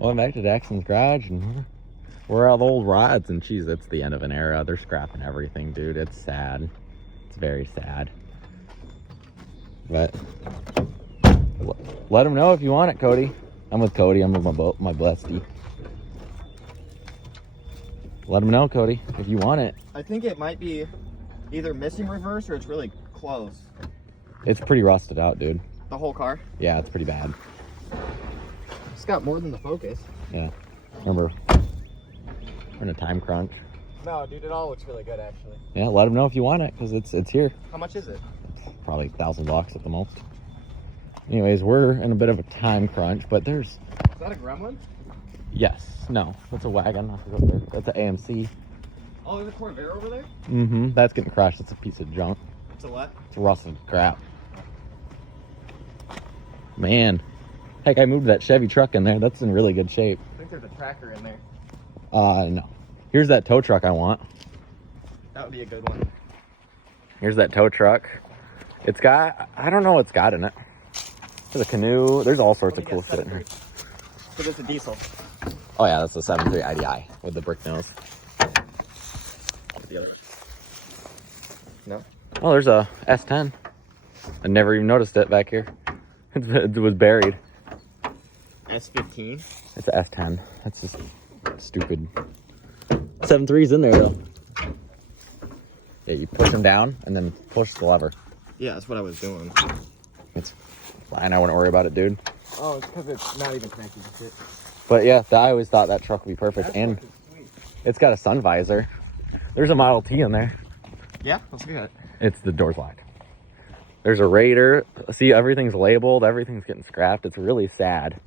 Went back to Daxton's garage and we're all the old rods, and geez, it's the end of an era. They're scrapping everything, dude. It's sad. It's very sad. But let them know if you want it, Cody. I'm with Cody. I'm with my bestie. Let them know, Cody, if you want it. I think it might be either missing reverse or it's really close. It's pretty rusted out, dude. The whole car? Yeah, it's pretty bad. It's got more than the Focus. Yeah. Remember, we're in a time crunch. No, dude, it all looks really good, actually. Yeah, let them know if you want it, because it's here. How much is it? Probably $1,000 at the most. Anyways, we're in a bit of a time crunch, but there's... Is that a Gremlin? Yes. No, that's a wagon. I forgot that's an AMC. Oh, there's a Corvair over there? Mm-hmm. That's getting crushed. It's a piece of junk. It's a what? It's rusted crap. Man. Heck, I moved that Chevy truck in there. That's in really good shape. I think there's a tracker in there. No. Here's that tow truck I want. That would be a good one. Here's that tow truck. It's got, I don't know what's got in it. There's a canoe. There's all sorts of cool shit in here. So there's a diesel. Oh yeah, that's the 7.3 IDI with the brick nose. The other. No? Oh, there's a S10. I never even noticed it back here. It was buried. S15? It's an S10. That's just stupid. 7.3's in there though. Yeah, you push them down and then push the lever. Yeah, that's what I was doing. It's fine. I wouldn't worry about it, dude. Oh, it's because it's not even connected to shit. But yeah, I always thought that truck would be perfect. That's and sweet. It's got a sun visor. There's a Model T in there. Yeah, let's look at it. It's the door's locked. There's a Raider. See, everything's labeled. Everything's getting scrapped. It's really sad.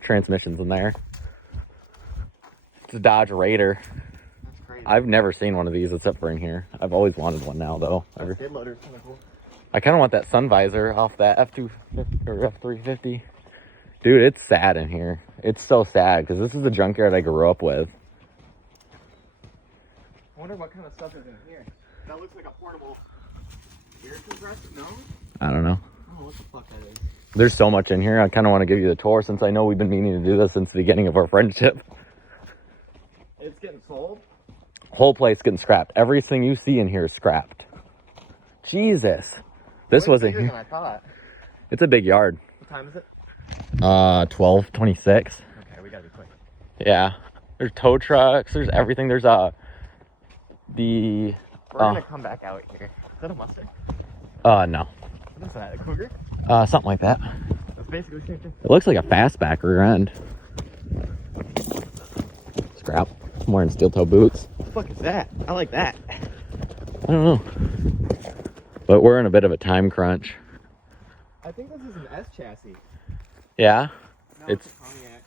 Transmission's in there. It's a Dodge Raider. That's crazy. I've never seen one of these except for in here. I've always wanted one now, though. That skid loader's kind of cool. I kind of want that sun visor off that F250 or F350. Dude, it's sad in here. It's so sad because this is the junkyard I grew up with. I wonder what kind of stuff is in here. That looks like a portable air compressor. No? I don't know. Oh, what the fuck that is. There's so much in here. I kind of want to give you the tour since I know we've been meaning to do this since the beginning of our friendship. It's getting sold? Whole place getting scrapped. Everything you see in here is scrapped. Jesus. This wasn't bigger here. than I thought. It's a big yard. What time is it? 12:26. Okay, we gotta be quick. Yeah. There's tow trucks. There's everything. There's We're gonna come back out here. Is that a Mustang? No. What is that? A Cougar? Something like that. That's basically the same thing. It looks like a fastback rear end. Scrap. I'm wearing steel toe boots. What the fuck is that? I like that. I don't know. But we're in a bit of a time crunch. I think this is an S chassis. Yeah. No, It's a Pontiac.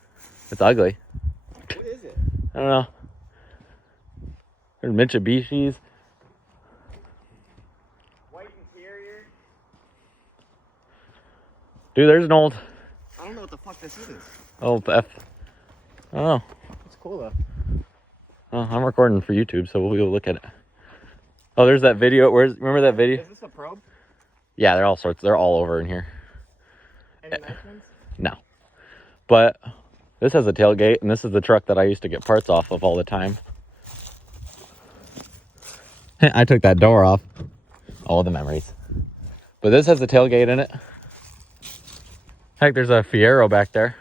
it's ugly. What is it? I don't know. There's Mitsubishis. White interior. Dude, there's an old I don't know what the fuck this is. F. I don't know. It's cool though. Oh, I'm recording for YouTube, so we'll look at it. Oh, there's that video. Remember that video? Is this a probe? Yeah, they're all sorts. They're all over in here. Any nice ones? No. But this has a tailgate, and this is the truck that I used to get parts off of all the time. I took that door off. All the memories. But this has a tailgate in it. Heck, there's a Fiero back there.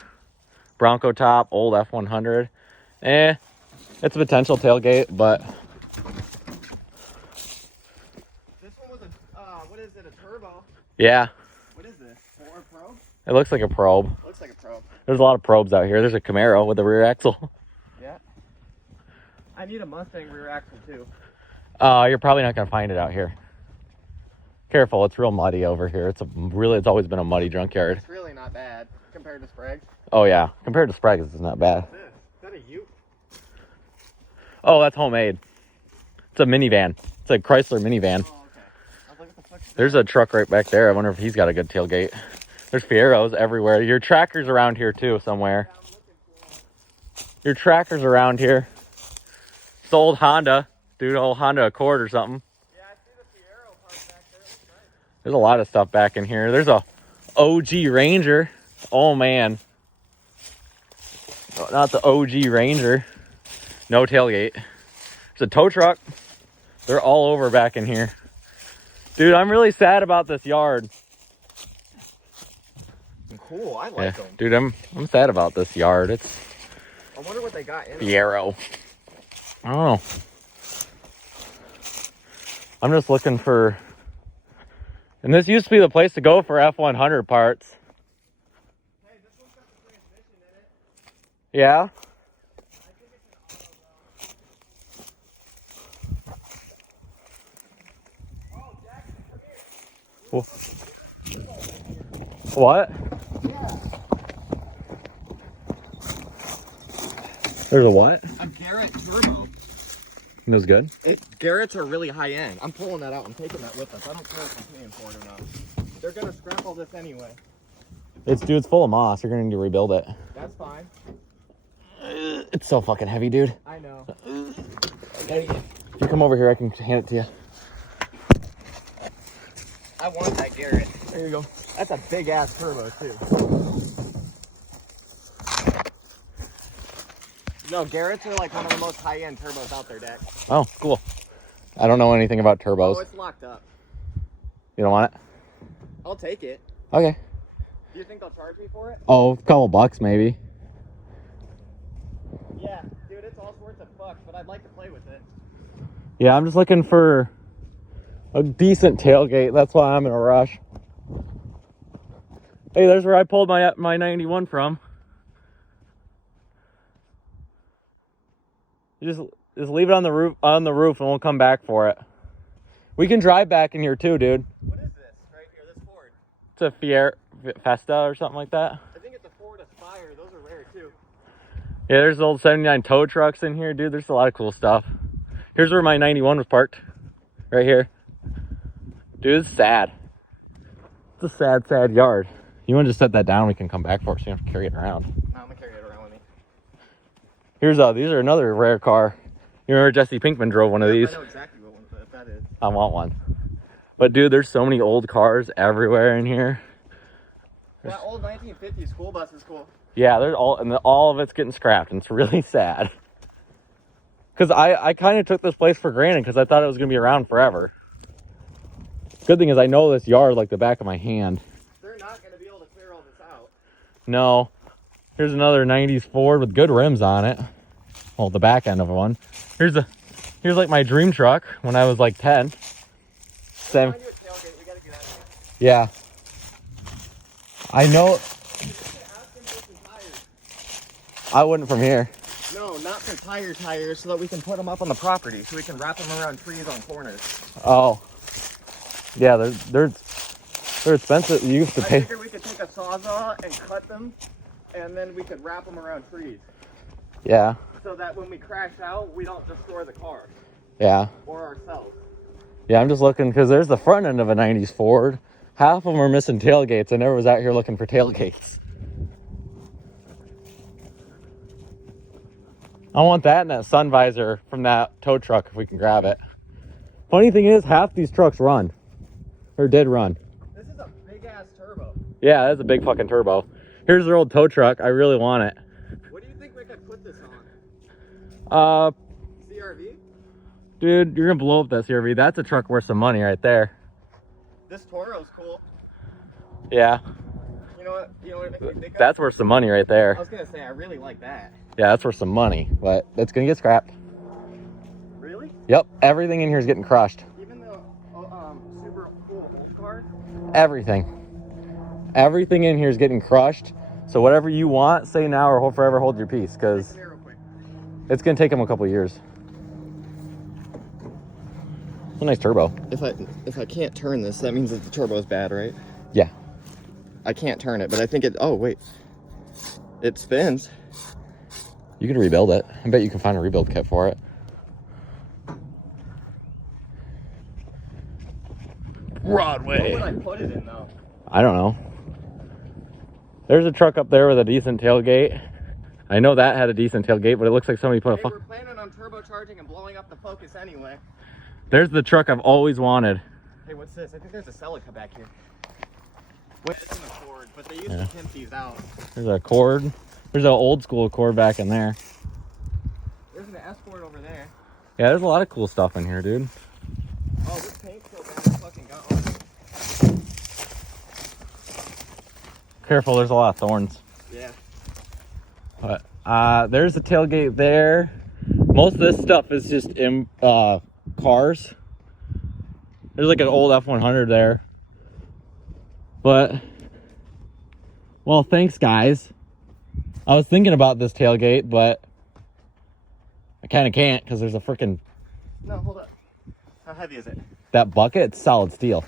Bronco top, old F100. It's a potential tailgate, but... This one was a, what is it, a turbo? Yeah. What is this? Or a probe? It looks like a probe. Looks like a probe. There's a lot of probes out here. There's a Camaro with a rear axle. Yeah. I need a Mustang rear axle too. You're probably not gonna find it out here. Careful, it's real muddy over here. It's always been a muddy junkyard. It's really not bad compared to Sprague's. Oh yeah, compared to Sprague's, it's not bad. What's this? Is that a Ute? Oh, that's homemade. It's a minivan. It's a Chrysler minivan. Oh, okay. I was like, what the fuck is There's a truck right back there. I wonder if he's got a good tailgate. There's Fieros everywhere. Your tracker's around here too, somewhere. Your tracker's around here. It's the old Honda. Dude, old Honda Accord or something. Yeah, I see the Fiero part back there. Looks nice. There's a lot of stuff back in here. There's a OG Ranger. Oh man. Not the OG Ranger. No tailgate. It's a tow truck. They're all over back in here. Dude, I'm really sad about this yard. Cool, I like them. Dude, I'm sad about this yard. It's I wonder what they got in it. Fiero. I don't know. I'm just looking for... And this used to be the place to go for F100 parts. Hey, this one's got the transmission in it. Yeah? I think it's an auto. Oh, Jackson, come here. What? Yeah. There's a what? A Garrett Turbo. It was good? Garrett's are really high end. I'm pulling that out. I'm taking that with us. I don't care if I'm paying for it or not. They're gonna scrap all this anyway. It's full of moss. You're gonna need to rebuild it. That's fine. It's so fucking heavy, dude. I know. Hey, if you come over here, I can hand it to you. I want that Garrett. There you go. That's a big ass turbo too. No, Garrett's are like one of the most high end turbos out there, Dak. Oh, cool. I don't know anything about turbos. Oh, it's locked up. You don't want it? I'll take it. Okay. Do you think they'll charge me for it? Oh, a couple bucks maybe. Yeah, dude, it's all sorts of bucks, but I'd like to play with it. Yeah, I'm just looking for a decent tailgate. That's why I'm in a rush. Hey, there's where I pulled my 91 from. You just leave it on the roof and we'll come back for it. We can drive back in here too, dude. What is this right here? This Ford? It's a Fiero Festa or something like that. I think it's a Ford Aspire. Those are rare too. Yeah, there's old 79 tow trucks in here, dude. There's a lot of cool stuff. Here's where my 91 was parked. Right here. Dude, it's sad. It's a sad, sad yard. You want to just set that down? We can come back for it so you don't have to carry it around. I'm gonna carry it around with me. These are another rare car. You remember Jesse Pinkman drove one of these? I know exactly what one that is. I want one. But dude, there's so many old cars everywhere in here. That old 1950s school bus is cool. Yeah, there's all of it's getting scrapped, and it's really sad. Because I kind of took this place for granted because I thought it was going to be around forever. Good thing is I know this yard like the back of my hand. They're not going to be able to clear all this out. No. Here's another 90s Ford with good rims on it. Well, the back end of one. Here's like my dream truck when I was like 10. Find you a tailgate. We gotta get out of here. Yeah. I know. I wouldn't from here. No, not for tires, so that we can put them up on the property, so we can wrap them around trees on corners. Oh. Yeah, they're expensive. You used to I pay. figured we could take a sawzall and cut them, and then we could wrap them around trees. Yeah. So that when we crash out, we don't destroy the car. Yeah. Or ourselves. Yeah, I'm just looking because there's the front end of a 90s Ford. Half of them are missing tailgates. I never was out here looking for tailgates. I want that and that sun visor from that tow truck if we can grab it. Funny thing is, half these trucks run. Or did run. This is a big ass turbo. Yeah, that's a big fucking turbo. Here's their old tow truck. I really want it. What do you think we could put this on? CRV? Dude, you're gonna blow up that CRV. That's a truck worth some money right there. This Toro's cool. Yeah. You know what? You know what? I think That's worth some money right I there. was gonna say I really like that. Yeah, that's worth some money, but it's gonna get scrapped. Really? Yep, everything in here is getting crushed. Even the super cool old car. Everything in here is getting crushed. So whatever you want, say now or forever hold your peace, because it's gonna take them a couple years. It's a nice turbo. If I can't turn this, that means that the turbo's bad, right? Yeah. I can't turn it, but I think it. Oh wait, it spins. You could rebuild it. I bet you can find a rebuild kit for it. Broadway. What would I put it in though? I don't know. There's a truck up there with a decent tailgate. I know that had a decent tailgate, but it looks like somebody put Hey, we're planning on turbocharging and blowing up the Focus anyway. There's the truck I've always wanted. Hey, what's this? I think there's a Celica back here. Wait, it's an Accord, but they used to pimp these out. There's a Accord. There's an old school core back in there. There's an Escort over there. Yeah, there's a lot of cool stuff in here, dude. Oh, this paint's so bad, I fucking got one. Careful, there's a lot of thorns. Yeah. But there's a tailgate there. Most of this stuff is just in cars. There's like an old F100 there. But, well, thanks, guys. I was thinking about this tailgate, but I kind of can't because there's a freaking... No, hold up. How heavy is it? That bucket, it's solid steel.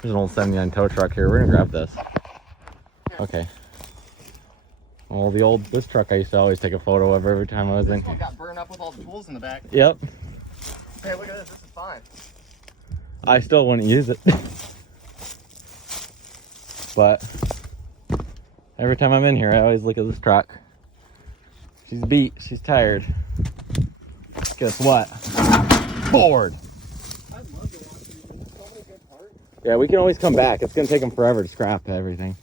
There's an old 79 tow truck here. We're gonna grab this. Okay. Well, this truck I used to always take a photo of every time I was in. This one got burned up with all the tools in the back. Yep. Hey, look at this. This is fine. I still wouldn't use it. But every time I'm in here, I always look at this truck. She's beat. She's tired. Guess what? Bored. I'd love to watch these. There's so many good parts. Yeah, we can always come back. It's gonna take them forever to scrap everything.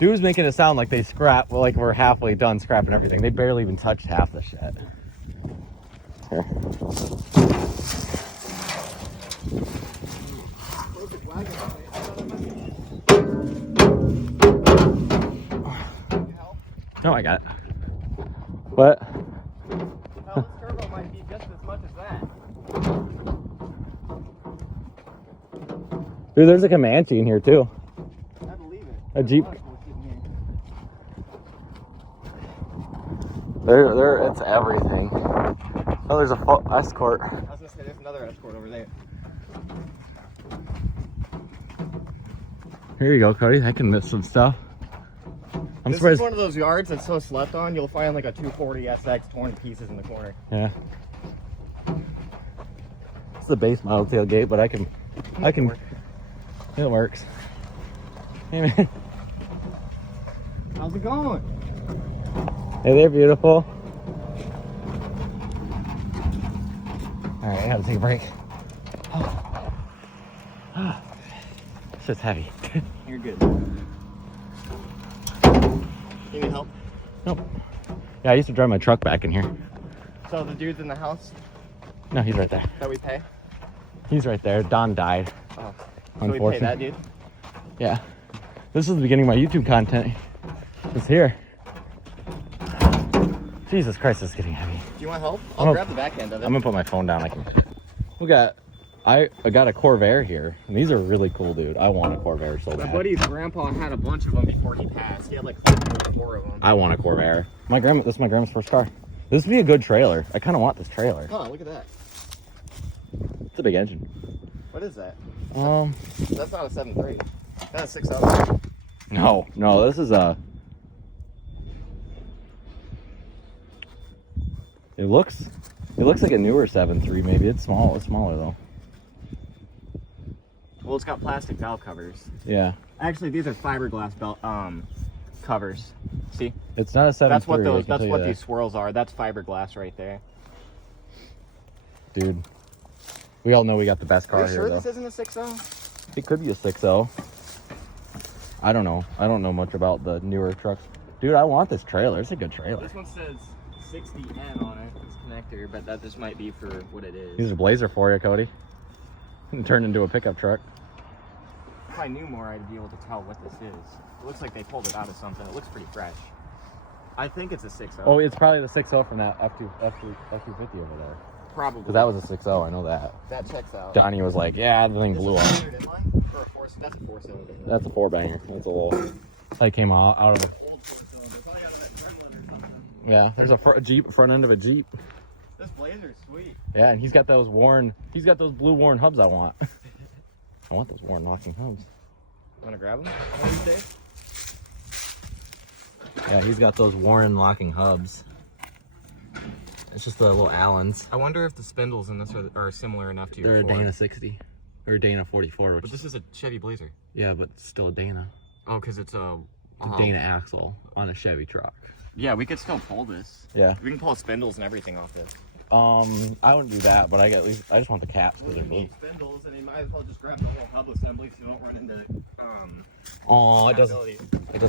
Dude's making it sound like they scrap, well, like we're halfway done scrapping everything. They barely even touched half the shit. Here. No, I got it. What? Now, this turbo might be just as much as that. Dude, there's a Comanche in here too. I believe it. A Jeep. Here. There, it's everything. Oh, there's a Escort. I was gonna say there's another Escort over there. Here you go, Cody. I can miss some stuff. I'm This surprised. is one of those yards that's so slept on. You'll find like a 240 SX torn to pieces in the corner. Yeah. It's the base model tailgate, but I can. It works. Hey man. How's it going? Hey, they're beautiful. All right, I gotta take a break. It's just heavy. You're good. You need help? Nope. Yeah, I used to drive my truck back in here. So the dude's in the house No, he's right there. that we pay? He's right there. Don died. Oh. So we pay that dude? Yeah. This is the beginning of my YouTube content. It's here. Jesus Christ, this is getting heavy. Do you want help? I'll grab the back end of it. I'm gonna put my phone down. I got a Corvair here, and these are really cool, dude. I want a Corvair so My bad. buddy's grandpa had a bunch of them before he passed. He had like 4 of them. I want a Corvair. This is my grandma's first car. This would be a good trailer. I kind of want this trailer. Oh, look at that. It's a big engine. What is that? That's not a 7.3. That's a 6.0. No, this is a... It looks like a newer 7.3 maybe. It's small. It's smaller though. Well, it's got plastic valve covers. Yeah. Actually, these are fiberglass belt covers. See? It's not a 7.3. That's what those. I can That's tell what you these swirls are. That's fiberglass right there. Dude. We all know we got the best car Are you here sure though. this isn't a 6.0? It could be a 6.0. I don't know. I don't know much about the newer trucks. Dude, I want this trailer. It's a good trailer. This one says 60N on it. This connector, but that just might be for what it is. These are Blazer for you, Cody. And turned into a pickup truck. If I knew more, I'd be able to tell what this is. It looks like they pulled it out of something. It looks pretty fresh. I think it's a 6.0. Oh, it's probably the 6.0 from that F250 over there. Probably. Because that was a 6.0, I know that. That checks out. Donnie was like, yeah, the thing This blew is up. standard inline? Or a four, that's a 4-cylinder. That's a 4-banger. That's a little... That came out of the... Old 4-cylinder. Probably out of that Gremlin or something. Yeah, there's a Jeep, front end of a Jeep. This Blazer's sweet. Yeah, and he's got those blue Warren hubs I want. I want those Warren locking hubs. You want to grab them one of these days? Yeah, he's got those Warren locking hubs. It's just the little Allens. I wonder if the spindles in this are similar enough to your They're a Ford. Dana 60 or a Dana 44, which But this is a Chevy Blazer. yeah, but it's still a Dana. Oh, because it's a... It's a Dana axle on a Chevy truck. Yeah, we could still pull this. Yeah. We can pull spindles and everything off this. I wouldn't do that, but I just want the caps because they're blue. Spindles, and you might as well just grab the whole hub assembly so you don't run into Oh, it doesn't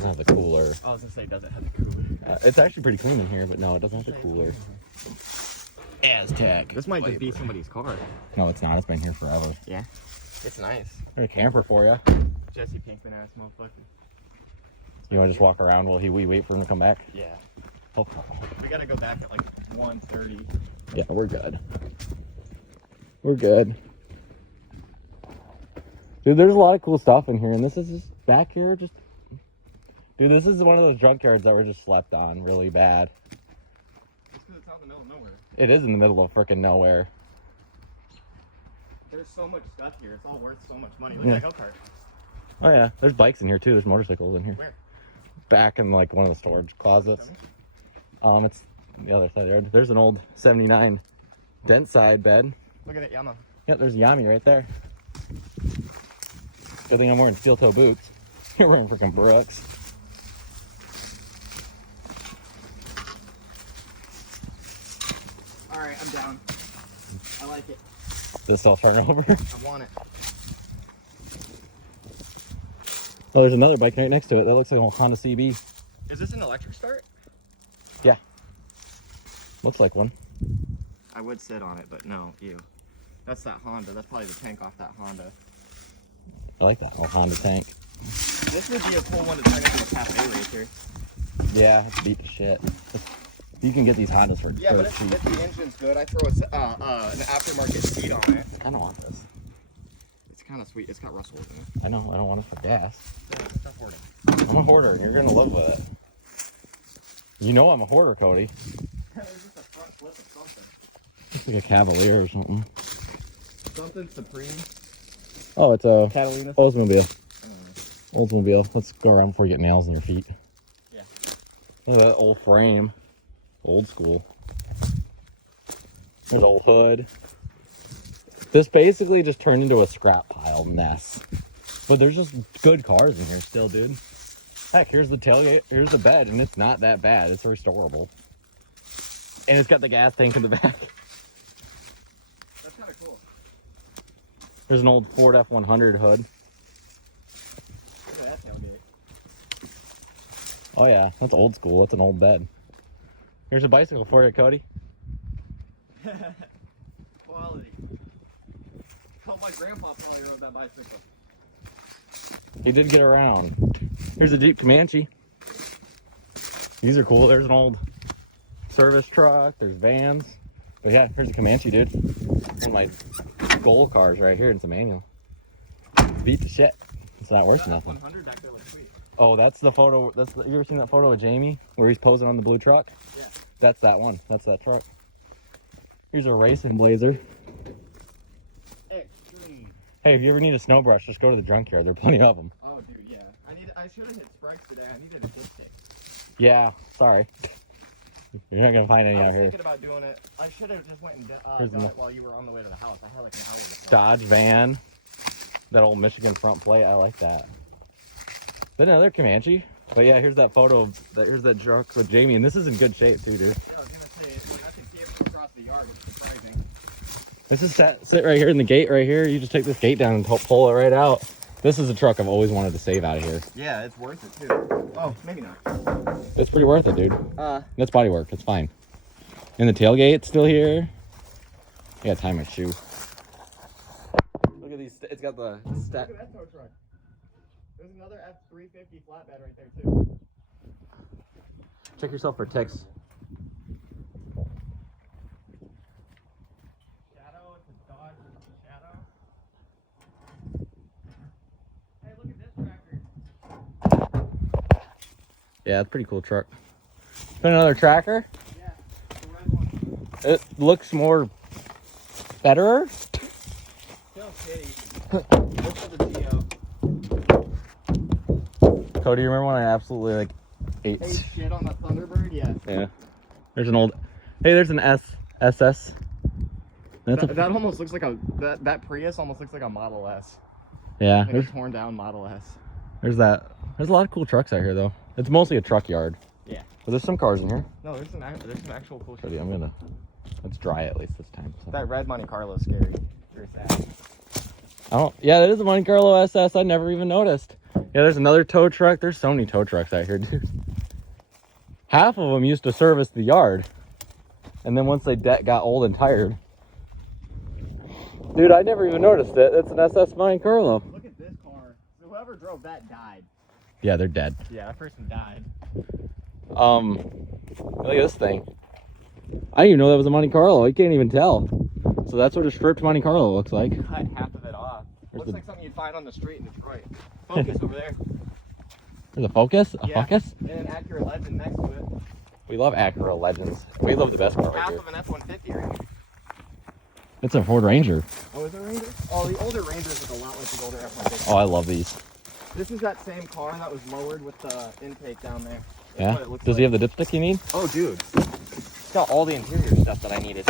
have the cooler. I was gonna say it doesn't have the cooler. It's actually pretty clean in here, but no, it doesn't have the cooler. Aztec. This might just be somebody's car. No, it's not. It's been here forever. Yeah. It's nice. There's a camper for you. Jesse Pinkman ass motherfucker. You want to just walk around while we wait for him to come back? Yeah. Oh. We gotta go back at like 1:30. Yeah, we're good. We're good. Dude, there's a lot of cool stuff in here, and this is just back here. Dude, this is one of those junkyards that were just slept on really bad. Just because it's out in the middle of nowhere. It is in the middle of freaking nowhere. There's so much stuff here. It's all worth so much money. Look at that go-kart. Oh yeah, there's bikes in here too. There's motorcycles in here. Where? Back in like one of the storage closets. It's the other side there. There's an old 79 dent side bed. Look at that Yamaha. Yep, there's Yami right there. Good thing I'm wearing steel toe boots. You're wearing freaking Brooks. Alright, I'm down. I like it. This all turn over. I want it. Oh, there's another bike right next to it. That looks like a Honda CB. Is this an electric start? Yeah. Looks like one. I would sit on it, but no, ew. That's that Honda. That's probably the tank off that Honda. I like that old Honda tank. This would be a cool one to turn into a cafe racer. Yeah, beat the shit. You can get these Hondas for Yeah, but if the engine's good, I throw an aftermarket seat on it. I don't want this. It's kind of sweet. It's got Russell in it. I know. I don't want it for gas. Stop hoarding. I'm a hoarder. You're gonna live with it. You know I'm a hoarder, Cody. There's just a front flip of something. Looks like a Cavalier or something. Something Supreme. Oh, it's a Catalina. Oldsmobile. Oldsmobile. Let's go around before we get nails in our feet. Yeah. Look at that old frame. Old school. There's old hood. This basically just turned into a scrap pile mess. But there's just good cars in here still, dude. Heck, here's the tailgate, here's the bed, and it's not that bad. It's restorable. And it's got the gas tank in the back. That's kind of cool. There's an old Ford F100 hood. Look at that tailgate. Oh yeah, that's old school. That's an old bed. Here's a bicycle for you, Cody. Quality. Called my grandpa while he rode that bicycle. He did get around. Here's a Jeep Comanche. These are cool. There's an old service truck. There's vans. But yeah, here's a Comanche, dude. One of my goal cars right here. It's a manual. Beat the shit. It's not worth nothing. 100 back there looks sweet. Oh, that's the photo. You ever seen that photo of Jamie where he's posing on the blue truck? Yeah. That's that one. That's that truck. Here's a racing Blazer. Extreme. Hey, if you ever need a snow brush, just go to the junkyard. There are plenty of them. Oh, dude, yeah. I should have hit Spikes today. I needed a dipstick. Yeah, sorry. You're not gonna find any I out was here. thinking about doing it. I should have just went and got it while you were on the way to the house. I had like an hour before. Dodge van. That old Michigan front plate. I like that. Then another Comanche. But yeah, here's that photo of that. Here's that truck with Jamie, and this is in good shape too, dude. Yeah, I was gonna say when I can see it from across the yard, it's surprising. This is sit right here in the gate right here. You just take this gate down and pull it right out. This is a truck I've always wanted to save out of here. Yeah, it's worth it too. Oh, maybe not. It's pretty worth it, dude. That's body work. It's fine. And the tailgate's still here. I gotta tie my shoe. Look at these. It's got the Look at that tow truck. There's another F350 flatbed right there too. Check yourself for ticks. Shadow, it's a Dodge Shadow. Hey, look at this tractor. Yeah, it's a pretty cool truck. Got another tracker. Yeah, the red one. It looks more better. Still shitty. Look for the Geo. Cody, you remember when I absolutely like ate? Hey, shit on the Thunderbird? Yeah. Yeah. There's an old. Hey, there's an SS. That's That almost looks like that Prius almost looks like a Model S. yeah. Like a torn down Model S. There's that. There's a lot of cool trucks out here though. It's mostly a truck yard. Yeah. But there's some cars in here. No, there's some actual cool shit. Cody, I'm gonna It's dry at least this time. So. That red Monte Carlo is scary. Very sad. Oh, yeah, that is a Monte Carlo SS. I never even noticed. Yeah, there's another tow truck. There's so many tow trucks out here, dude. Half of them used to service the yard. And then once they got old and tired. Dude, I never even noticed it. It's an SS Monte Carlo. Look at this car. So whoever drove that died. Yeah, they're dead. Yeah, that person died. Look at this thing. I didn't even know that was a Monte Carlo. You can't even tell. So that's what a stripped Monte Carlo looks like. Cut half of it off. Looks like something you'd find on the street in Detroit. Focus over there. There's a Focus? A Focus? And an Acura Legend next to it. We love Acura Legends. We love the best car right Half here. of an F-150 right here. It's a Ford Ranger. Oh, is it a Ranger? Oh, the older Rangers look a lot like the older F-150. Oh, I love these. This is that same car that was lowered with the intake down there. That's Yeah? what it looks Does like. he have the dipstick you need? Oh, dude. It's got all the interior stuff that I needed.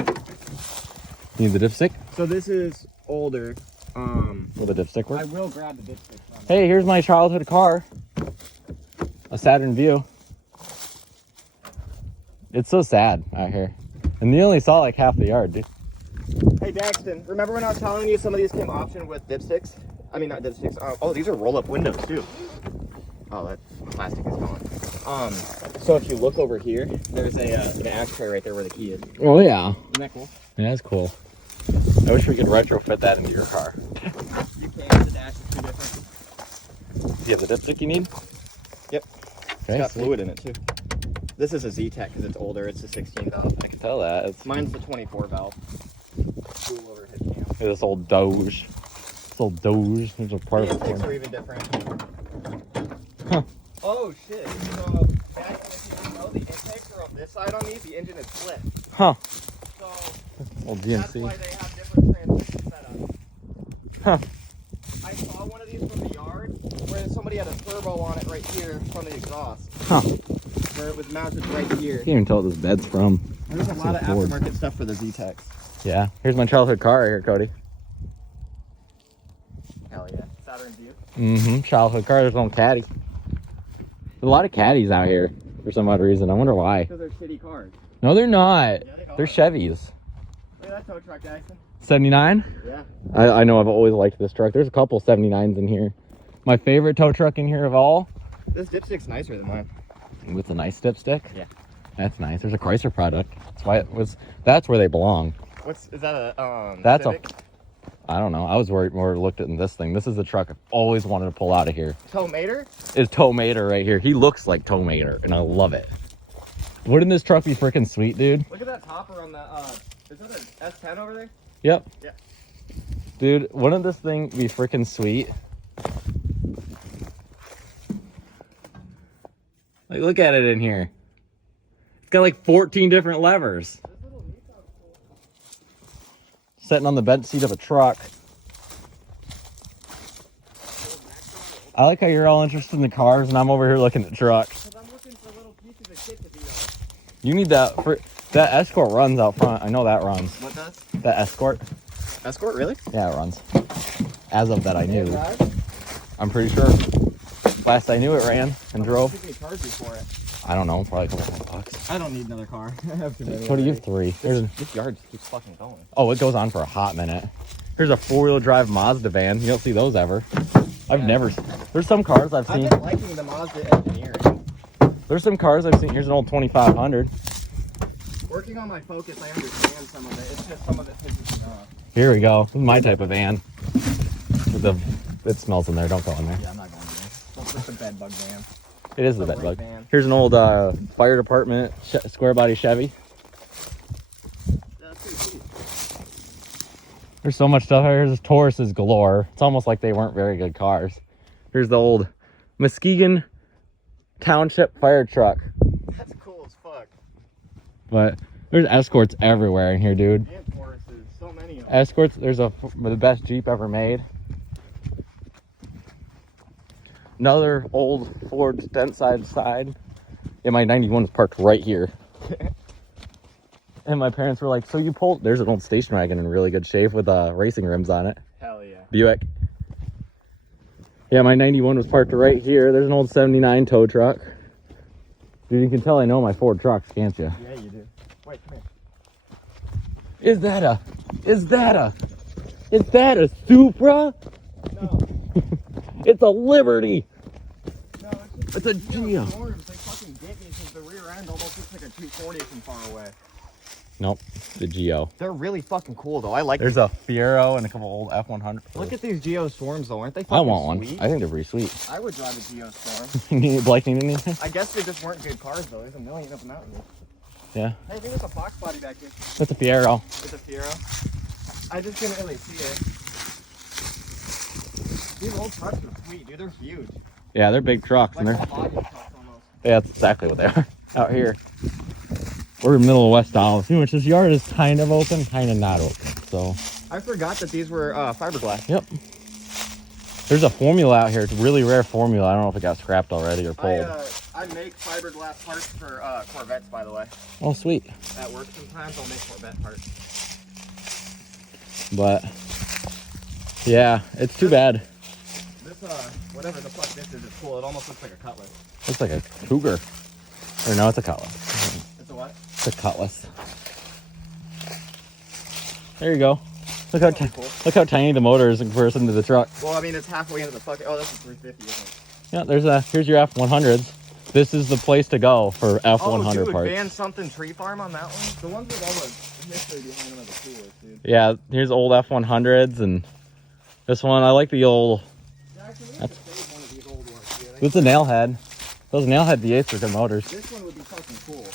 You need the dipstick? So this is older. Will the dipstick work? I will grab the dipstick from it. Hey, here's my childhood car. A Saturn View. It's so sad out here. And you only saw like half the yard, dude. Hey, Daxton, remember when I was telling you some of these came option with dipsticks? I mean, not dipsticks. Oh, these are roll-up windows, too. Oh, that plastic is gone. So if you look over here, there's an ashtray right there where the key is. Isn't Oh, yeah. that cool? Yeah, that's cool. I wish we could retrofit that into your car. You can. The dash is two different. Do you have the dipstick you need? Yep. Okay, It's got sweet. fluid in it, too. This is a Z-Tech because it's older. It's a 16 valve. I can tell that. It's Mine's the 24 valve. Cool overhead cam. this old Doge. This old Doge. There's a part The of intakes it. are even different. Huh. Oh shit! So, Daxton, if you didn't know, the intakes are on this side on these. The engine is split. Huh. So Old that's GMC. why they have different transmission setups. Huh. I saw one of these from the yard where somebody had a turbo on it right here from the exhaust. Huh. Where it was mounted right here. Can't even tell what this bed's from. There's a lot of Ford. aftermarket stuff for the Z-Techs. Yeah. Here's my childhood car right here, Cody. Hell yeah. Saturn View. Mm-hmm. Childhood car. There's no caddy. There's a lot of caddies out here for some odd reason. I wonder why. Because they're shitty cars. No, they're not. Yeah, they are. They're Chevys. Look at that tow truck, Daxton. 79? Yeah. I know I've always liked this truck. There's a couple 79s in here. My favorite tow truck in here of all. This dipstick's nicer than mine. With a nice dipstick. Yeah. That's nice. There's a Chrysler product. That's why it was. That's where they belong. Is that a That's Civic? I don't know. I was worried more looked at this thing. This is the truck I've always wanted to pull out of here. Tow Mater? Is Tow Mater right here. He looks like Tow Mater, and I love it. Wouldn't this truck be freaking sweet, dude? Look at that topper on the is that an S10 over there? Yep. Yeah. Dude, wouldn't this thing be freaking sweet? Like, look at it in here. It's got like 14 different levers. This little Nissan's cool. Sitting on the bench seat of a truck. I like how you're all interested in the cars and I'm over here looking at trucks. Because I'm looking for little pieces of shit to beat up. You need that. That Escort runs out front. I know that runs. What does? That Escort. Escort, really? Yeah, it runs. As of that, I knew. Drive? I'm pretty sure. Last I knew, it ran and drove. How much did they charge you for it? I don't know, probably a couple $100. I don't need another car. I have too many. What do you have? 3? This yard just keeps fucking going. Oh, it goes on for a hot minute. Here's a 4-wheel drive Mazda van. You don't see those ever. I've never. There's some cars I've seen. I've been liking the Mazda engineering. There's some cars I've seen. Here's an old 2500. Working on my Focus, I understand some of it. It's just some of it pisses me off. Here we go. This is my type of van. It smells in there. Don't go in there. Yeah, I'm not going there. Well, it's just a bed bug van. It is the It's a bed great bug. van. Here's an old fire department square body Chevy. Yeah, that's pretty sweet. There's so much stuff here. There's Tauruses galore. It's almost like they weren't very good cars. Here's the old Muskegon Township fire truck. That's cool as fuck. But there's Escorts everywhere in here, dude. And Tauruses, so many of them. Escorts, there's the best Jeep ever made. Another old Ford dent side. Yeah, my 91 was parked right here. And my parents were like, so you pulled... There's an old station wagon in really good shape with racing rims on it. Hell yeah. Buick. Yeah, my 91 was parked right here. There's an old 79 tow truck. Dude, you can tell I know my Ford trucks, can't you? Yeah, you do. Wait, come here. Is that a Supra? No. It's a Liberty. No, It's a Geo. Storms. They fucking get me because the rear end almost looks like a 240 from far away. Nope, the Geo. They're really fucking cool though. I like. There's a Fiero and a couple old F100. Look at these Geo Storms though, aren't they fucking I want one. sweet? I think they're pretty sweet. I would drive a Geo Storm. Blake need anything? I guess they just weren't good cars though. There's a million of them out here. Yeah. Hey, there's a Fox body back here. That's a Fiero. It's a Fiero. I just didn't really see it. These old trucks are sweet, dude. They're huge. Yeah, they're big trucks, Like and they're. small body trucks almost. Yeah, that's exactly what they are out here. We're in the middle of West Dallas, which this yard is kind of open, kind of not open. So. I forgot that these were fiberglass. Yep. There's a formula out here. It's a really rare formula. I don't know if it got scrapped already or pulled. I make fiberglass parts for Corvettes, by the way. Oh, sweet. At work sometimes I'll make Corvette parts. But yeah, it's too bad. This whatever the fuck this is cool. It almost looks like a Cutlass. Looks like a Cougar. Or no, it's a Cutlass. It's a what? It's a Cutlass. There you go. Look how Cool. look how tiny the motor is in comparison to the truck. Well, I mean, it's halfway into the fucking. Oh, that's a 350, isn't it? Yeah, here's your F100s. This is the place to go for F100 oh, dude, parts. Van something tree farm on that one. The ones with all the history behind them are the coolest, dude. Yeah, here's old F100s and this one. I like the old. Actually, we have to save one of these old ones. Dude. It's a nailhead. Those nailhead V8s are good motors. This one would be fucking cool.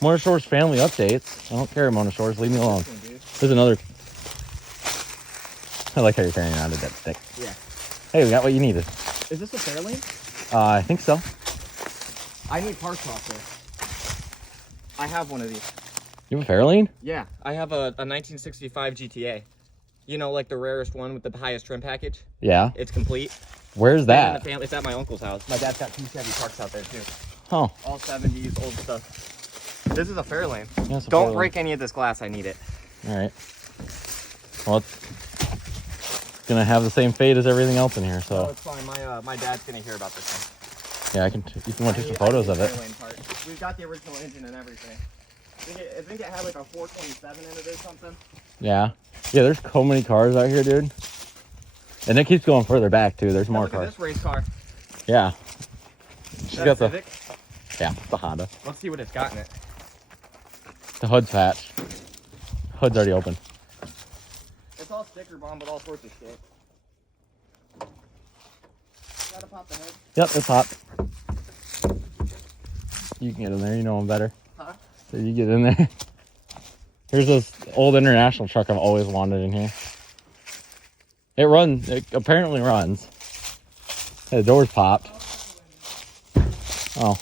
Motorsource family updates. I don't care, Motorsource. Leave me alone. This one, dude. There's another. I like how you're carrying around a dead stick. Yeah. Hey, we got what you needed. Is this a Fairlane? I think so. I need parts off there. I have one of these. You have a Fairlane? Yeah, I have a 1965 GTA. You know, like the rarest one with the highest trim package. Yeah. It's complete. Where's that? It's at my uncle's house. My dad's got 2 Chevy trucks out there too. Oh. All 70s, old stuff. This is a Fairlane. Yeah, it's a Don't Fairlane. break any of this glass. I need it. All right. Well, it's gonna have the same fate as everything else in here. No, So it's fine. My dad's gonna hear about this one. yeah, you can want to take some photos of it. Fairlane part. We've got the original engine and everything. I think it had like a 427 in it or something. Yeah. Yeah. There's so many cars out here, dude. And it keeps going further back too. There's more Look at cars. this race car. Yeah. She's got the Civic. yeah the Honda. Let's see what it's got in it. The hood's patched. Hood's already open. It's all sticker bomb, but all sorts of shit. Gotta pop the hood. Yep, it's hot. You can get in there. You know them better. Huh? So you get in there. Here's this old international truck I've always wanted in here. It runs. It apparently runs. Hey, the door's popped. Oh.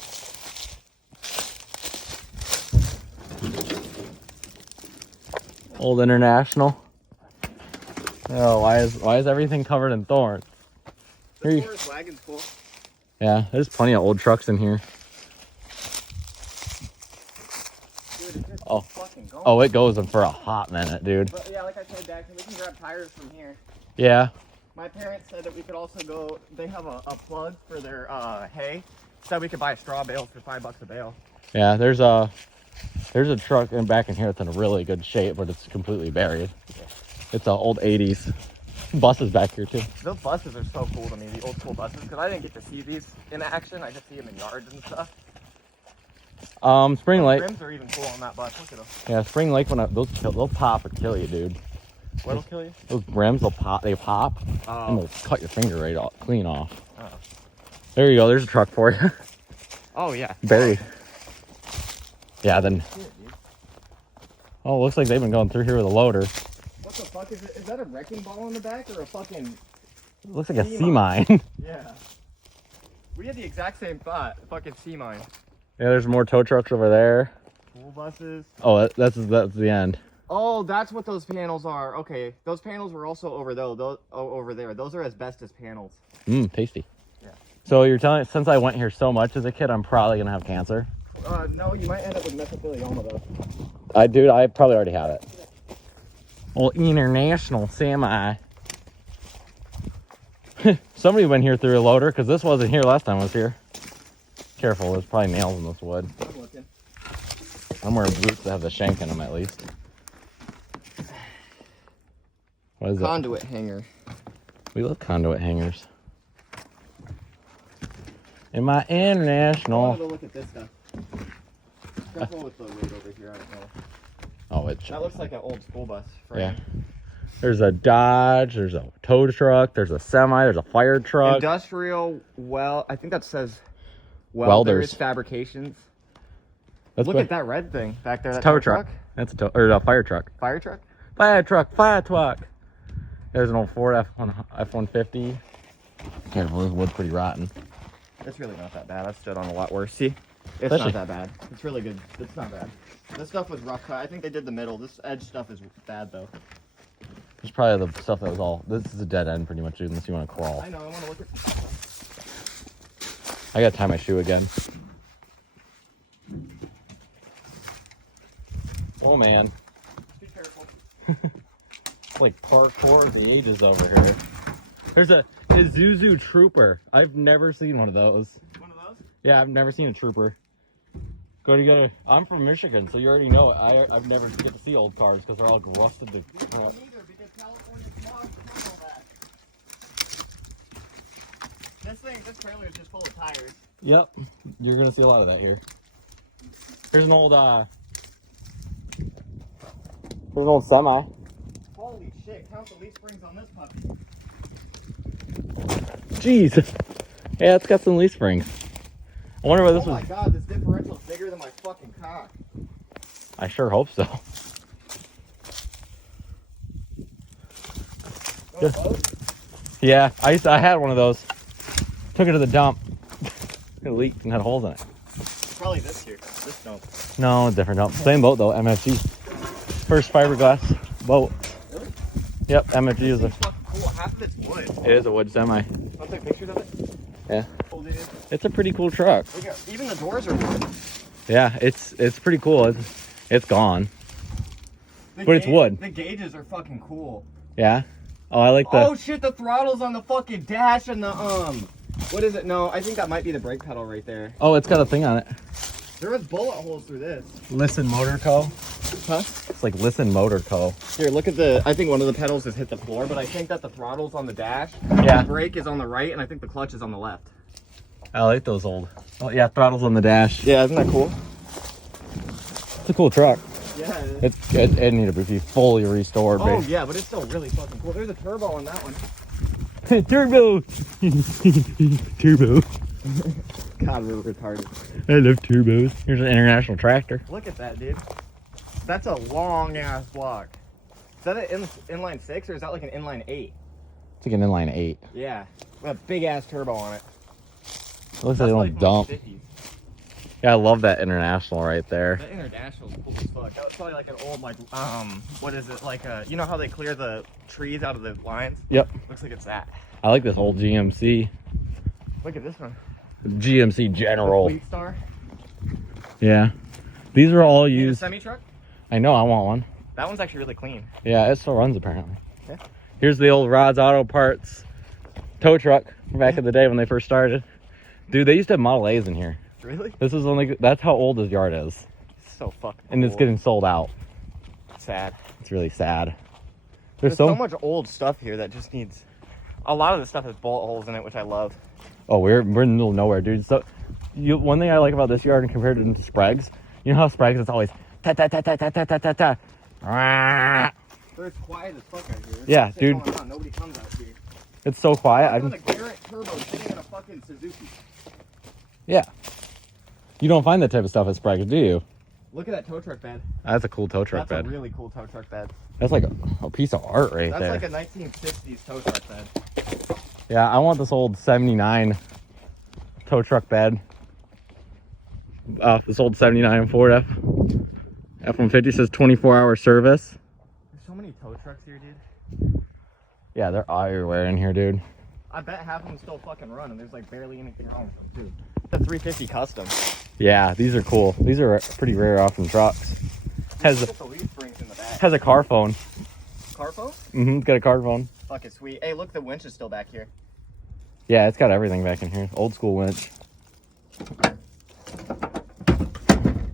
Old international. Oh, why is everything covered in thorns? Here you- This wagon's full. Yeah, there's plenty of old trucks in here. Dude, it's just Oh. fucking going. Oh, it goes for a hot minute, dude. But yeah, like I said, Dad, we can grab tires from here. Yeah. My parents said that we could also go. They have a plug for their hay. Said we could buy straw bales for $5 a bale. Yeah, there's a truck back in here that's in really good shape, but it's completely buried. It's an old 80s. Buses back here too. Those buses are so cool to me, the old school buses, because I didn't get to see these in action. I just see them in yards and stuff. Spring Lake. Rims are even cool on that bus. Look at them. Yeah, Spring Lake. They'll pop and kill you, dude. What'll kill you? Those rims, they'll pop. They pop, and Oh. they'll cut your finger right off, clean off. Oh. There you go. There's a truck for you. Oh yeah. Buried. Yeah. Then. Shit, dude. Oh, looks like they've been going through here with a loader. What the fuck is it? Is that a wrecking ball in the back or a fucking? Looks like a Sea sea mine. Yeah. We had the exact same thought. Fucking sea mine. Yeah, there's more tow trucks over there. School buses. Oh, that's the end. Oh, that's what those panels are. Okay, those panels were also over over there. Those are asbestos panels. Tasty. Yeah. So you're telling, since I went here so much as a kid, I'm probably gonna have cancer. No, you might end up with mesothelioma though. I probably already have it. Well, international semi. Somebody went here through a loader because this wasn't here last time I was here. Careful, there's probably nails in this wood. I'm looking. I'm wearing boots that have the shank in them at least. What is it? Conduit hanger. We love conduit hangers. In my I international. wanted to look at this stuff. Careful with the weight over here. I don't know. Oh, That looks like an old school bus. Frame. Yeah. There's a Dodge. There's a tow truck. There's a semi. There's a fire truck. Industrial. Well, I think that says Welders. Fabrications. Let's Look at that red thing back there. It's That a tow truck. That's a tow or a fire truck. Fire truck. Fire truck. Fire truck. There's an old Ford F-150. Careful, this wood's pretty rotten. It's really not that bad. I've stood on a lot worse. See, it's Especially- not that bad. It's really good. It's not bad. This stuff was rough cut. I think they did the middle. This edge stuff is bad though. It's probably the stuff that was all. This is a dead end, pretty much, unless you want to crawl. I know. I want to look at. I gotta tie my shoe again. Oh man, Be careful. it's like parkour of the ages over here. There's a Isuzu Trooper. I've never seen one of those. One of those? Yeah, I've never seen a Trooper. Go. I'm from Michigan, so you already know it. I've never get to see old cars because they're all rusted to. Neither, because California smog does all that. This trailer is just full of tires. Yep, you're gonna see a lot of that here. Here's an old semi. Holy shit! Count the leaf springs on this puppy. Jeez. Yeah, it's got some leaf springs. I wonder what this Oh was. my god, this differential's bigger than my fucking cock. I sure hope so. No boat? Yeah, I had one of those. Took it to the dump. It leaked and had holes in it. Probably this here. This don't. No, different dump. Same boat though, MFG. First fiberglass boat. Really? Yep, MFG is It's fucking cool. Half of it's wood. it is a wood semi. Want to take pictures of it? Yeah. Hold it in. It's a pretty cool truck. Look at, even the doors are wood. Yeah, it's pretty cool. It's gone. But it's wood. The gauges are fucking cool. Yeah. Oh, I like the. Oh shit, the throttle's on the fucking dash and the what is it? No, I think that might be the brake pedal right there. Oh, it's got a thing on it. There was bullet holes through this. Listen Motor Co. Huh? It's like Listen Motor Co. Here, look at the, I think one of the pedals has hit the floor, but I think that the throttle's on the dash. Yeah. The brake is on the right, and I think the clutch is on the left. I like those old. Oh yeah, throttles on the dash. Yeah, isn't that cool? It's a cool truck. Yeah. It needed to be fully restored. Oh yeah, but it's still really fucking cool. There's a turbo on that one. Turbo. Turbo. God, we're retarded. I love turbos. Here's an international tractor. Look at that, dude. That's a long ass block. Is that an inline 6 or is that like an inline 8? It's like an inline 8. Yeah. With a big ass turbo on it. It looks like an old dump. Yeah, I love that international right there. That international's cool as fuck. That was probably like an old, like, what is it? Like, you know how they clear the trees out of the lines? Yep. Looks like it's that. I like this old GMC. Look at this one. GMC General. Fleet Star. Yeah. These are all You need a used. semi truck? I know, I want one. That one's actually really clean. Yeah, it still runs apparently. Okay. Here's the old Rod's Auto Parts tow truck from back in the day when they first started. Dude, they used to have Model A's in here. Really? This is only, that's how old this yard is. It's so fucking And it's cool. getting sold out. sad. It's really sad. There's so much old stuff here that just needs. A lot of the stuff has bullet holes in it, which I love. Oh, we're in the middle of nowhere, dude. So, one thing I like about this yard and compared to Sprague's, you know how Sprague's it's always ta ta ta ta ta ta ta ta ta. But it's quiet as fuck out here. There's Yeah, nothing dude. going on. Nobody comes out here. It's so quiet. I'm on a Garrett turbo sitting in a fucking Suzuki. Yeah. You don't find that type of stuff at Sprague's, do you? Look at that tow truck bed. That's a cool tow truck That's bed. a really cool tow truck bed. That's like a piece of art right That's there. like a 1960s tow truck bed. Yeah, I want this old 79 tow truck bed. This old 79 Ford F-150 says 24-hour service. There's so many tow trucks here, dude. Yeah, they're everywhere in here, dude. I bet half of them still fucking run, and there's like barely anything wrong with them, too. The 350 custom. Yeah, these are cool. These are pretty rare often trucks. Has Look at the leaf springs in the back. a car phone. Car phone? Mm-hmm, it's got a car phone. Fucking sweet. Hey, look, the winch is still back here. Yeah, it's got everything back in here. Old school winch.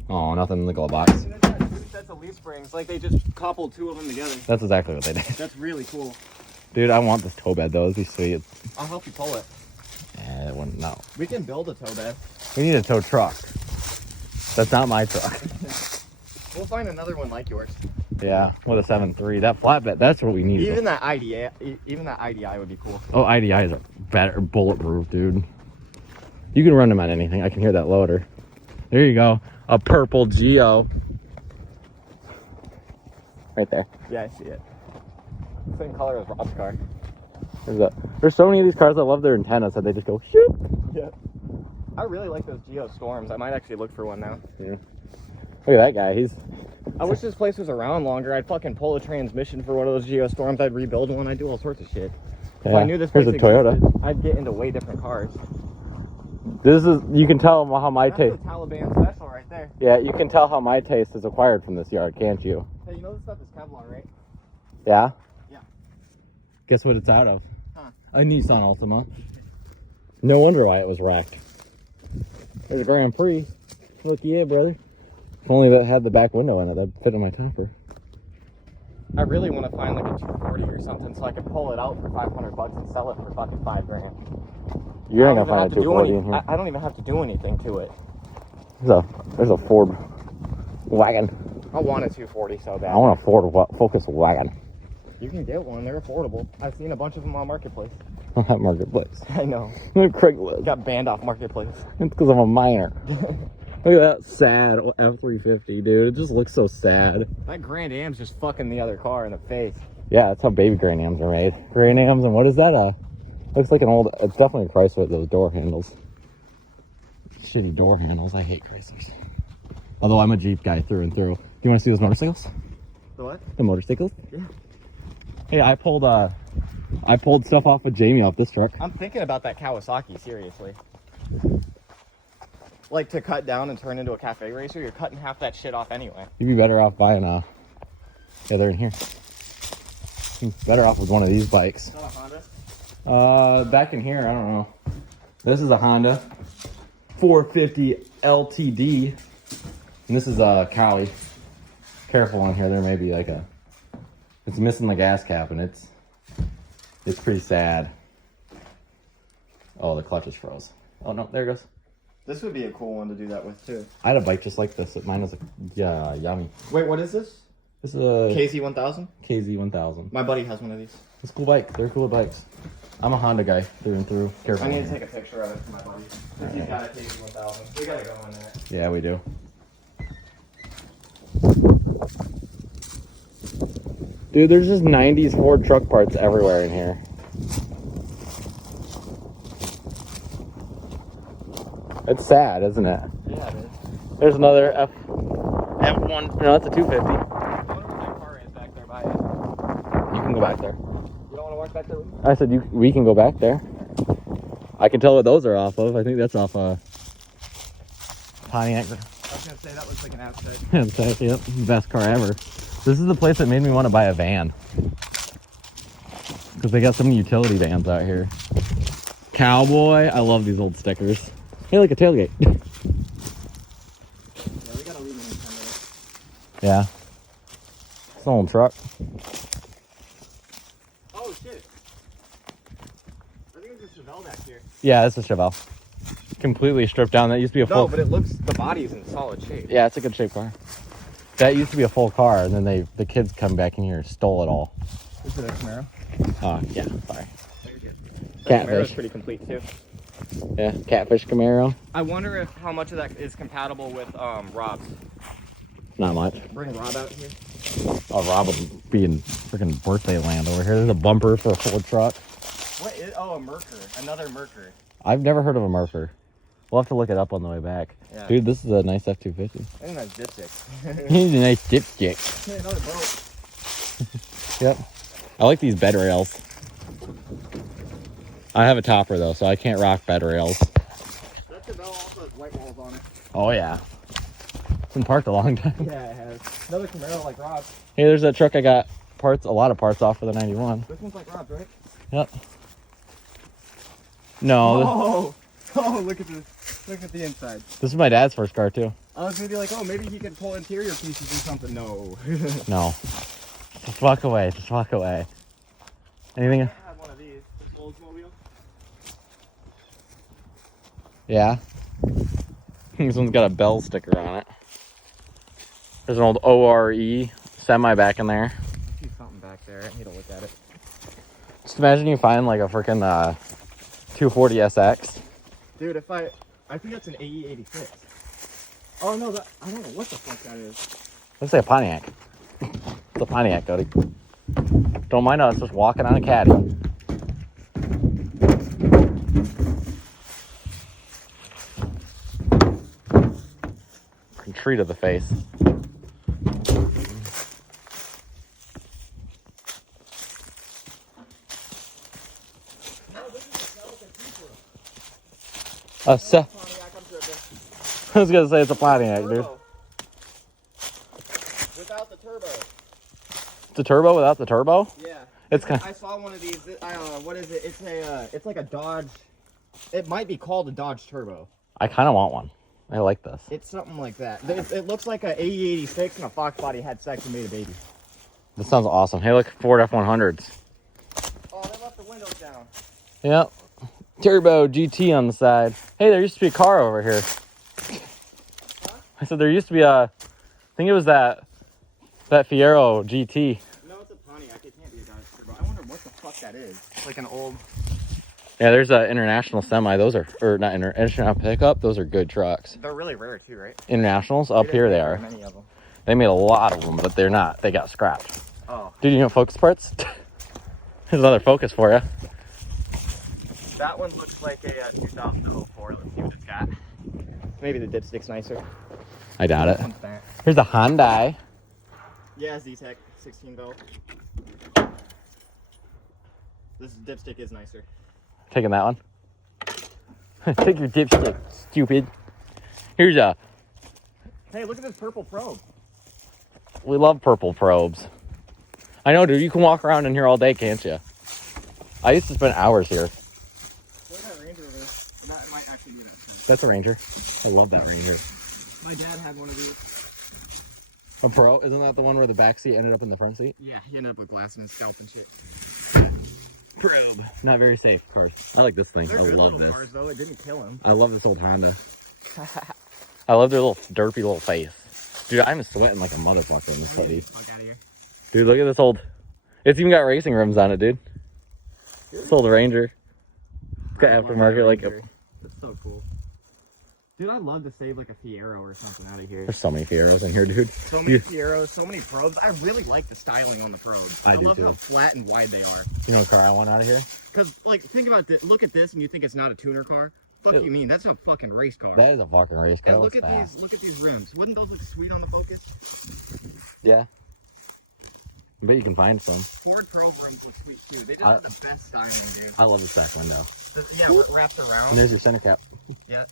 Oh, nothing in the glove box. And it's got 2 sets of leaf springs things. Like they just coupled two of them together. That's exactly what they did. That's really cool. Dude, I want this tow bed though. It'd be sweet. I'll help you pull it. Yeah, it wouldn't. No. We can build a tow bed. We need a tow truck. That's not my truck. We'll find another one like yours. Yeah, with a 7.3. That flatbed, that's what we need. Even that IDI would be cool. Oh, IDIs are better, bulletproof, dude. You can run them on anything. I can hear that loader. There you go. A purple Geo. Right there. Yeah, I see it. Same color as Rob's car. There's so many of these cars. I love their antennas that they just go shoot. Yeah. I really like those Geo Storms. I might actually look for one now. Yeah. Look at that guy. I wish this place was around longer. I'd fucking pull a transmission for one of those Geo Storms. I'd rebuild one. I'd do all sorts of shit. Yeah. If I knew this place Here's a Toyota. existed, I'd get into way different cars. You can tell how my That's taste. the Taliban special right there. Yeah, you can tell how my taste is acquired from this yard, can't you? Hey, you know this stuff is Kevlar, right? Yeah? Yeah. Guess what it's out of? Huh. A Nissan Altima. No wonder why it was wrecked. There's a Grand Prix. Look, yeah, brother. If only that had the back window in it, that'd fit on my topper. I really want to find like a 240 or something so I can pull it out for $500 and sell it for fucking $5,000. You're not gonna find a 240 in here. I don't even have to do anything to it. There's a Ford wagon. I want a 240 so bad. I want a Ford Focus wagon. You can get one. They're affordable. I've seen a bunch of them on Marketplace. At Marketplace. I know. Craigslist. Got banned off Marketplace. It's because I'm a minor. Look at that sad F-350, dude. It just looks so sad. That Grand Am's just fucking the other car in the face. Yeah, that's how baby Grand Ams are made. Grand Ams, and what is that? Looks like an old, it's definitely a Chrysler with those door handles. Shitty door handles. I hate Chryslers. Although I'm a Jeep guy through and through. Do you want to see those motorcycles? The what? The motorcycles? Yeah. Hey, I pulled stuff off with Jamie off this truck. I'm thinking about that Kawasaki, seriously. Like to cut down and turn into a cafe racer, you're cutting half that shit off anyway. You'd be better off buying yeah, they're in here. Better off with one of these bikes. Is that a Honda? Back in here, I don't know. This is a Honda 450 LTD. And this is a Cali. Careful on here, there may be like it's missing the gas cap and it's pretty sad. Oh, the clutch is froze. Oh no, there it goes. This would be a cool one to do that with too. I had a bike just like this. Mine was yummy. Wait, what is this? This is a KZ1000? KZ1000. My buddy has one of these. It's a cool bike. They're cool bikes. I'm a Honda guy through and through. Careful. I need to take a picture of it for my buddy. Because he's got a KZ1000. We gotta go in there. Yeah, we do. Dude, there's just 90s Ford truck parts everywhere in here. It's sad, isn't it? Yeah, it is. There's another F1. No, that's a 250. I wonder where that car is back there by you. You can go back there. You don't want to walk back there with me? I said we can go back there. I can tell what those are off of. I think that's off Pontiac. I was gonna say that looks like an outside. That's yep, best car ever. This is the place that made me want to buy a van. Because they got so many utility vans out here. Cowboy, I love these old stickers. Hey, like a tailgate. Yeah, we gotta leave in 10 minutes. Yeah. It's an old truck. Oh shit. I think it's a Chevelle back here. Yeah, it's a Chevelle. Completely stripped down. That used to be a full. No, but it looks, the body's in solid shape. Yeah, it's a good shape car. That used to be a full car, and then the kids come back in here and stole it all. Is it a Camaro? Oh, yeah, sorry. Camaro's Catfish. pretty complete too. Yeah, Catfish Camaro. I wonder if how much of that is compatible with Rob's. Not much. Bring Rob out here. Oh, Rob would be in freaking birthday land over here. There's a bumper for a Ford truck. What is? Oh, a Merker. Another Merker. I've never heard of a Mercer. We'll have to look it up on the way back. Yeah. Dude, this is a nice F-250. And a nice dipstick. He's a nice dipstick. Another boat. Yep. I like these bed rails. I have a topper though, so I can't rock bed rails. That Chevelle also has white walls on it. Oh yeah. It's been parked a long time. Yeah, it has. Another Camaro like Rob's. Hey, there's that truck I got a lot of parts off for the 91. This one's like Rob's, right? Yep. No. Oh, oh, look at this. Look at the inside. This is my dad's first car too. I was gonna be like, oh, maybe he could pull interior pieces or something. No. No. Just walk away. Just walk away. Anything? I have one of these. The Oldsmobile. Yeah. This one's got a bell sticker on it. There's an old ORE semi back in there. I see something back there. I need to look at it. Just imagine you find like a freaking 240 SX. Dude, I think that's an AE86. Oh no, I don't know what the fuck that is. Let's say a Pontiac. It's a Pontiac, Cody. Don't mind us just walking on a caddy. Tree to the face. I was gonna say it's a Pontiac, dude. Without the turbo. It's a turbo without the turbo? Yeah. It's kind of... I saw one of these. What is it? It's like a Dodge. It might be called a Dodge Turbo. I kind of want one. I like this. It's something like that. It looks like a AE86 and a Fox body had sex and made a baby. This sounds awesome. Hey, look, Ford F100s. Oh, they left the windows down. Yep. Turbo GT on the side. Hey, there used to be a car over here. Huh? I said there used to be I think it was that Fiero GT. No, it's a Pontiac. It can't be a Dodge Turbo. I wonder what the fuck that is. It's like an old... Yeah, there's an international semi. Those are, or not international pickup. Those are good trucks. They're really rare too, right? Internationals up here they are. Many of them. They made a lot of them, but they're not. They got scrapped. Oh. Dude, you know Focus parts? Here's another Focus for you. That one looks like a 2004. Let's see what it's got. Maybe the dipstick's nicer. I doubt it. What's that? Here's a Hyundai. Yeah, Z-Tech 16 belt. This dipstick is nicer. Taking that one. Take your dipstick, stupid. Here's a... Hey, look at this purple probe. We love purple probes. I know, dude. You can walk around in here all day, can't you? I used to spend hours here. Look at that Ranger over there. That might actually be that. That's a Ranger. I love that Ranger. My dad had one of these. A Pro? Isn't that the one where the back seat ended up in the front seat? Yeah, he ended up with glass in his scalp and shit. Probe. Not very safe cars. I like this thing. They're I good love little this. cars, though. It didn't kill him. I love this old Honda. I love their little derpy little face. Dude, I'm sweating like a motherfucker in this hoodie. Fuck out of here. Dude, look at this old... It's even got racing rims on it, dude. This old Ranger. It's got aftermarket like a... That's so cool. Dude, I'd love to save like a Fiero or something out of here. There's so many Fieros in here, dude. So many Fieros, so many probes. I really like the styling on the probes. I do love too. how flat and wide they are. You know what car I want out of here? Because, like, think about this. Look at this and you think it's not a tuner car. Fuck you mean? That's a fucking race car. That is a fucking race car. And look at these rims. Wouldn't those look sweet on the Focus? Yeah. I bet you can find some. Ford probe rims look sweet too. They just have the best styling, dude. I love this back window. Yeah, wrapped around. And there's your center cap. Yeah.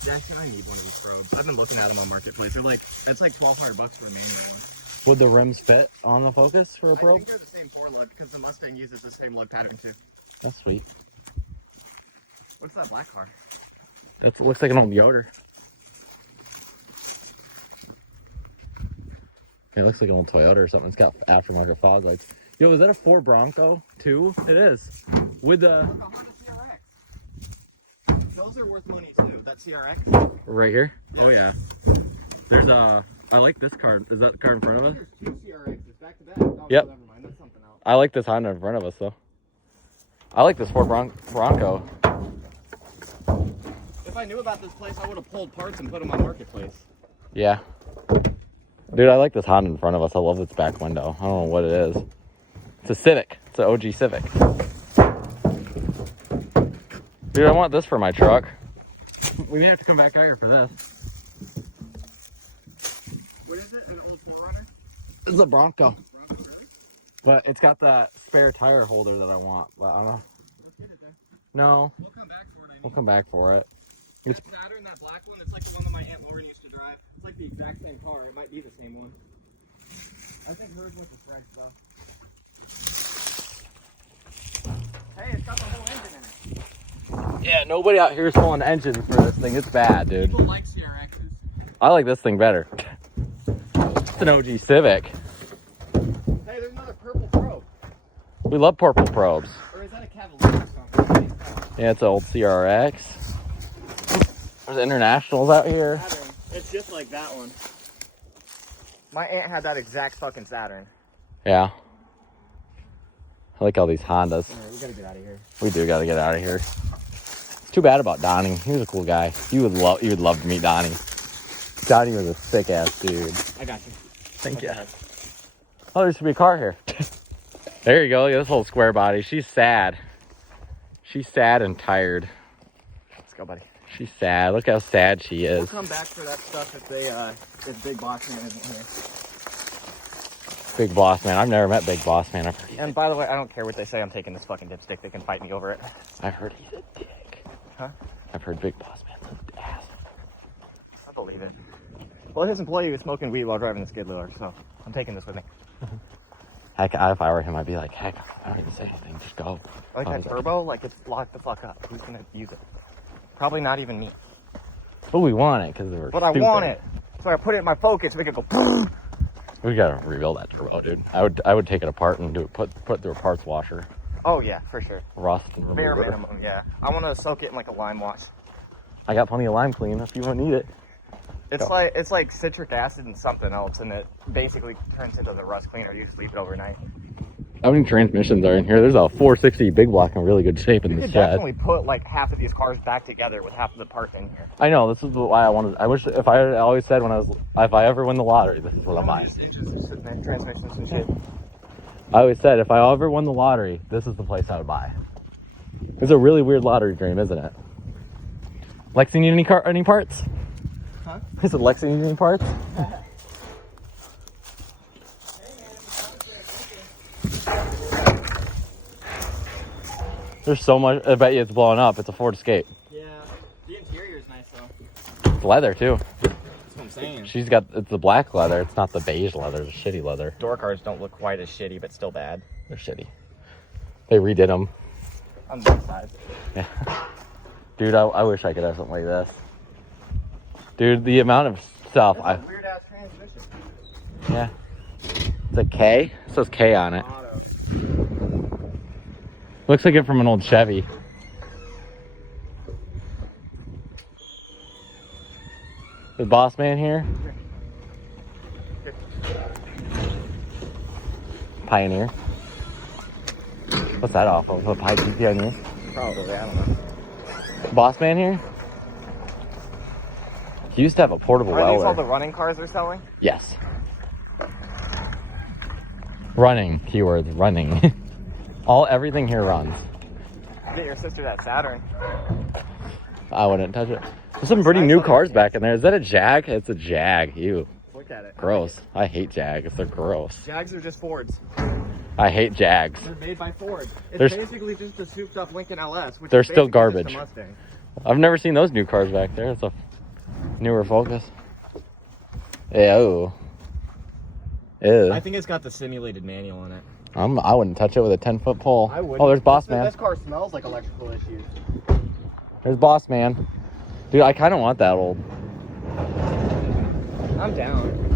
Jackson, I need one of these probes. I've been looking at them on Marketplace. They're like, it's like $1,200 for a manual one. Would the rims fit on the Focus for a I probe? think they're the same four lug because the Mustang uses the same lug pattern too. That's sweet. What's that black car? That looks like an old Yoder. Yeah, it looks like an old Toyota or something. It's got aftermarket fog lights. Yo, is that a Ford Bronco too? It is. With the... Honda CRX. Those are worth money too. That CRX. Right here? Yeah. Oh yeah. There's a... I like this car. Is that the car in front of us? There's two CRXs back to back. Oh, Yep. Never mind. That's something else. I like this Honda in front of us though. I like this Ford Bronco. If I knew about this place, I would have pulled parts and put them on Marketplace. Yeah. Dude, I like this Honda in front of us. I love its back window. I don't know what it is. It's a Civic. It's an OG Civic. Dude, I want this for my truck. We may have to come back out here for this. What is it? An old 4Runner? This is a Bronco. Bronco, really? But it's got that spare tire holder that I want. But I don't know. Let's get it there. No. We'll come back for it. We'll come back for it. That Saturn, that black one, it's like the one that my Aunt Lauren used to drive. It's like the exact same car. It might be the same one. I think hers went to Fred's stuff. Hey, it's got the whole engine in it. Yeah, nobody out here is pulling engines for this thing. It's bad, dude. People like CRXs. I like this thing better. It's an OG Civic. Hey, there's another purple probe. We love purple probes. Or is that a Cavalier or something? Yeah, it's an old CRX. There's internationals out here. Saturn. It's just like that one. My aunt had that exact fucking Saturn. Yeah. I like all these Hondas. Alright, we gotta get out of here. We do gotta get out of here. It's too bad about Donnie. He was a cool guy. You would love to meet Donnie. Donnie was a sick ass dude. I got you. Thank you. Oh, there should be a car here. There you go. Look at this whole square body. She's sad. She's sad and tired. Let's go, buddy. She's sad. Look how sad she is. We'll come back for that stuff if Big Boss Man isn't here. Big Boss Man. I've never met Big Boss Man. And by the way, I don't care what they say. I'm taking this fucking dipstick. They can fight me over it. I've heard he's a dick. Huh? I've heard Big Boss Man's an ass. I believe it. Well, his employee was smoking weed while driving the skid loader, so I'm taking this with me. Heck, if I were him, I'd be like, heck, I don't even say anything. Just go. Like that turbo, like it's locked the fuck up. Who's gonna use it? Probably not even me. But we want it because we're But stupid. I want it. So I put it in my focus, make it go boom. We gotta rebuild that turbo, dude. I would take it apart and do it. Put through a parts washer. Oh yeah, for sure. Rust and Bare remove it. minimum, yeah. I want to soak it in like a lime wash. I got plenty of lime clean if you want to need it. It's like citric acid and something else, and it basically turns into the rust cleaner. You just leave it overnight. How many transmissions are in here? There's a 460 big block in really good shape in You this could shed. definitely put like half of these cars back together with half of the parts in here. I know, this is why I wanted. I wish if I always said if I ever win the lottery, this is what I'm buying. Transmissions and shit. I always said if I ever won the lottery, this is the place I would buy. It's a really weird lottery dream, isn't it? Lexi need any parts? Huh? Is it Lexi need any parts? There's so much. I bet you it's blowing up. It's a Ford Escape. Yeah, the interior is nice though. It's leather too. That's what I'm saying. It's the black leather. It's not the beige leather. The shitty leather. Door cards don't look quite as shitty, but still bad. They're shitty. They redid them. On both sides. Yeah. Dude, I wish I could have something like this. Dude, the amount of stuff That's a weird ass transmission. Yeah. It's a K. It says K on it. Auto. Looks like it from an old Chevy. The boss man here. Pioneer. What's that off of? A Pioneer? Probably, I don't know. Boss man here? He used to have a portable Are these all welder. the running cars they're selling? Yes. Running. Keyword. Running. Everything here runs. Get your sister that Saturn. I wouldn't touch it. There's some pretty new cars back in there. Is that a Jag? It's a Jag. Ew. Look at it. Gross. I hate Jags. They're gross. Jags are just Fords. I hate Jags. They're made by Ford. It's There's- basically just a souped up Lincoln LS. Which They're is still basically garbage. just a Mustang. I've never seen those new cars back there. It's a newer Focus. Ew. Ew. I think it's got the simulated manual in it. I wouldn't touch it with a 10-foot pole. I would. Oh, there's Boss Man. This car smells like electrical issues. There's Boss Man. Dude, I kind of want that old. I'm down.